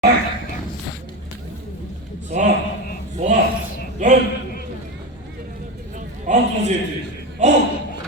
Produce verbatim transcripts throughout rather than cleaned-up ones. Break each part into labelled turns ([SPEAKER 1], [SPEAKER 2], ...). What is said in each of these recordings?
[SPEAKER 1] Bak. Sağa, sola, dön. Alt vaziyeti, al.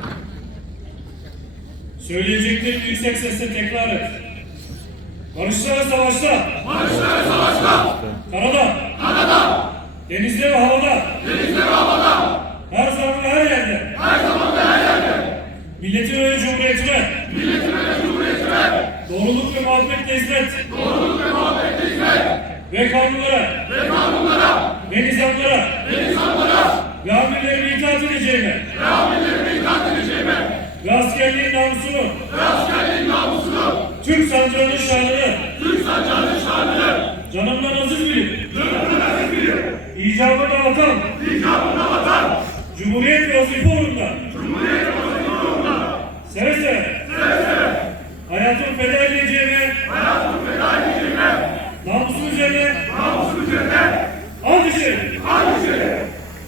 [SPEAKER 1] Söyleyeceklerini yüksek sesle tekrar et. Barışta ve savaşta.
[SPEAKER 2] Barışta ve savaşta.
[SPEAKER 1] Karada.
[SPEAKER 2] Karada.
[SPEAKER 1] Denizde ve havada.
[SPEAKER 2] Denizde ve havada.
[SPEAKER 1] Her zaman ve her yerde.
[SPEAKER 2] Her zaman ve her yerde.
[SPEAKER 1] Milletime ve cumhuriyetime.
[SPEAKER 2] Milletime ve cumhuriyetime.
[SPEAKER 1] Doğruluk ve muhabbetle hizmet.
[SPEAKER 2] Doğruluk ve muhabbetle hizmet.
[SPEAKER 1] Ve kanunlara.
[SPEAKER 2] Ve kanunlara.
[SPEAKER 1] Ve nizamlara.
[SPEAKER 2] Ve nizamlara.
[SPEAKER 1] Ve amirlerime itaat edeceğime.
[SPEAKER 2] Ve amirlerime itaat edeceğime.
[SPEAKER 1] Ve askerliğin namusunu.
[SPEAKER 2] Ve askerliğin namusunu.
[SPEAKER 1] Türk sancağının şanını.
[SPEAKER 2] Türk sancağının şanını.
[SPEAKER 1] Canımdan aziz bilip.
[SPEAKER 2] Canımdan aziz bilip.
[SPEAKER 1] İcabına vatan.
[SPEAKER 2] İcabına vatan.
[SPEAKER 1] Cumhuriyet ve vazife uğrunda.
[SPEAKER 2] Cumhuriyet ve vazife uğrunda.
[SPEAKER 1] Seve seve.
[SPEAKER 2] Seve seve.
[SPEAKER 1] Hayatımı feda edeceğime.
[SPEAKER 2] Hayatımı feda edeceğime.
[SPEAKER 1] Namusun üzerine.
[SPEAKER 2] Namusun üzerine.
[SPEAKER 1] Al dışarı.
[SPEAKER 2] Al içeri.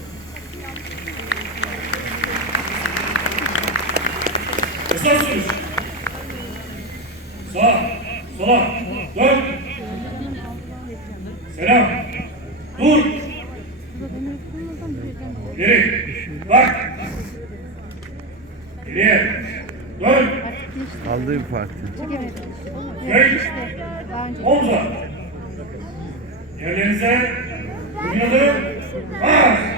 [SPEAKER 1] Esas sürüş. Sağa, sola, dön. Selam. Dur. Geri. Bak. Geriye. Dön.
[SPEAKER 3] Aldığı parti.
[SPEAKER 1] Kayıt. Omza. Yerlerinize. Dünyaları. Bak.